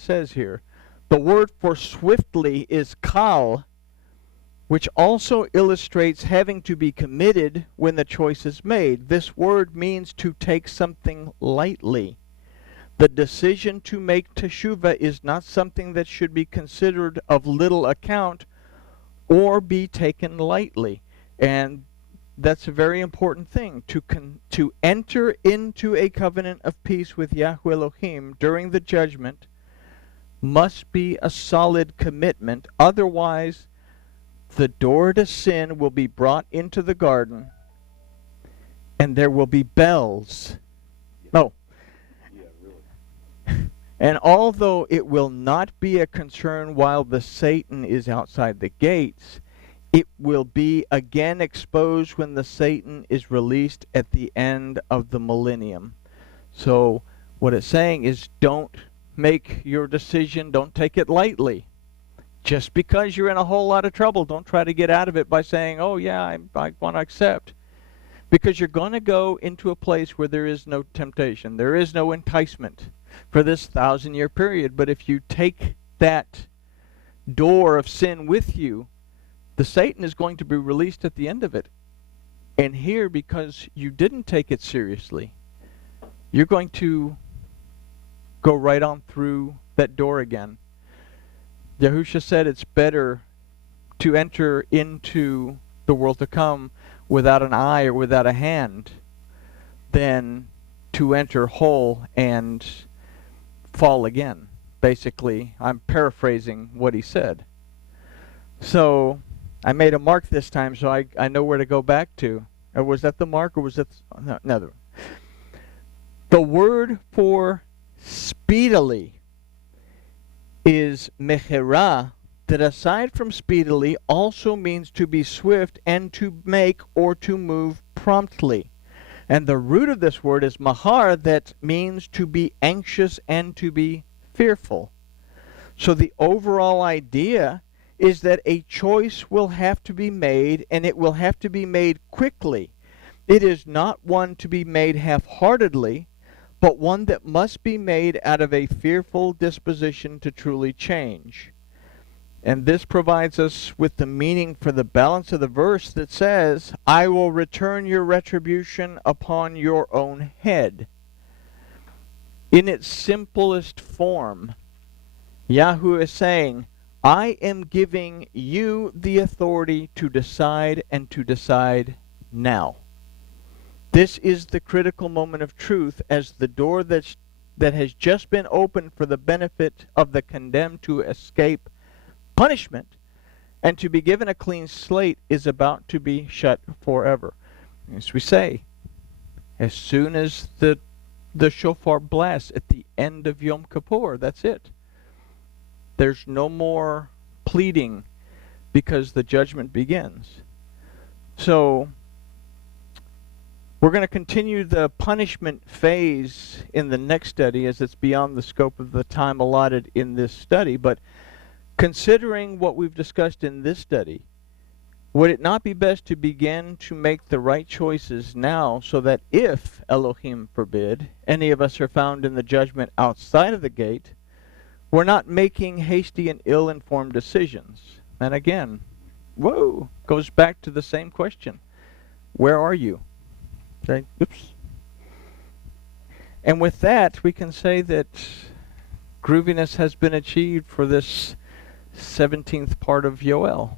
says here. The word for swiftly is kal, which also illustrates having to be committed when the choice is made. This word means to take something lightly. The decision to make teshuvah is not something that should be considered of little account or be taken lightly. And that's a very important thing. To enter into a covenant of peace with Yahweh Elohim during the judgment must be a solid commitment. Otherwise, the door to sin will be brought into the garden, and there will be bells. No. Yeah, really. And although it will not be a concern while the Satan is outside the gates, it will be again exposed when the Satan is released at the end of the millennium. So what it's saying is, don't make your decision, don't take it lightly. Just because you're in a whole lot of trouble, don't try to get out of it by saying, oh yeah, I want to accept. Because you're going to go into a place where there is no temptation. There is no enticement for this 1,000-year period. But if you take that door of sin with you, the Satan is going to be released at the end of it. And here, because you didn't take it seriously, you're going to go right on through that door again. Yahusha said it's better to enter into the world to come without an eye or without a hand than to enter whole and fall again. Basically, I'm paraphrasing what he said. So I made a mark this time so I know where to go back to. Or was that the mark, or was that another? The word for speedily is mechera, that aside from speedily also means to be swift and to make or to move promptly. And the root of this word is mahar, that means to be anxious and to be fearful. So the overall idea is that a choice will have to be made, and it will have to be made quickly. It is not one to be made half-heartedly, but one that must be made out of a fearful disposition to truly change. And this provides us with the meaning for the balance of the verse that says, I will return your retribution upon your own head. In its simplest form, Yahweh is saying, I am giving you the authority to decide, and to decide now. This is the critical moment of truth, as the door that has just been opened for the benefit of the condemned to escape punishment and to be given a clean slate is about to be shut forever. As we say, as soon as the shofar blasts at the end of Yom Kippur, that's it. There's no more pleading because the judgment begins. So we're going to continue the punishment phase in the next study, as it's beyond the scope of the time allotted in this study. But considering what we've discussed in this study, would it not be best to begin to make the right choices now, so that if, Elohim forbid, any of us are found in the judgment outside of the gate, we're not making hasty and ill-informed decisions? And again, goes back to the same question. Where are you? Okay, oops. And with that, we can say that grooviness has been achieved for this 17th part of Yoel.